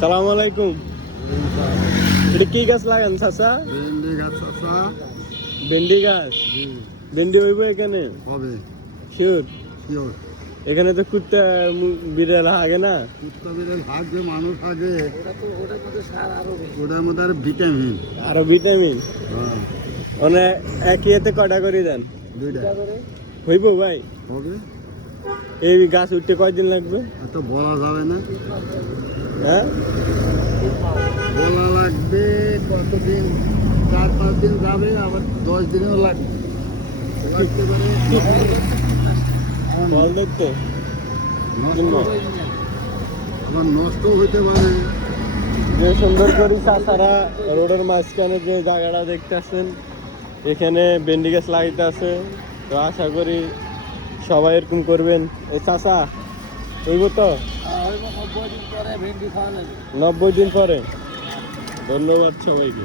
সালাম আলাইকুম। এটা কি গাছ লাগান চাচা? ভেন্ডি গাছ চাচা। ভেন্ডি গাছ? ভেন্ডি হইব এখানে? হবে। শিওর? শিওর। এখানে তো কুত্তা বিড়াল হাগে না? কুত্তা বিড়াল হাগবে, মানুষ হাগে। ওটার মধ্যে আর ভিটামিন। আরো ভিটামিন? হ্যাঁ। মানে একই এতে কটা করে দেন? 2টা হইব ভাই? হবে। এই গাছ উঠতে কয়দিন লাগবে? এত বলা যাবে না। হ্যাঁ, বলা লাগবে কতদিন, 4-5 দিন যাবে, আবার 10 দিনও লাগবে, লাগতে পারে। ফল দেখতে আবার নষ্ট হইতে পারে। যে সুন্দর করে চাচারা রোডের মাঝখানে যে জায়গাটা দেখতেছেন, এখানে ভেন্ডি গাছ লাগাইতে আছে। তো আশা করি সবাই এরকম করবেন। এই চাচা হইব তো? 90 দিন পরে। ধন্যবাদ সবাইকে।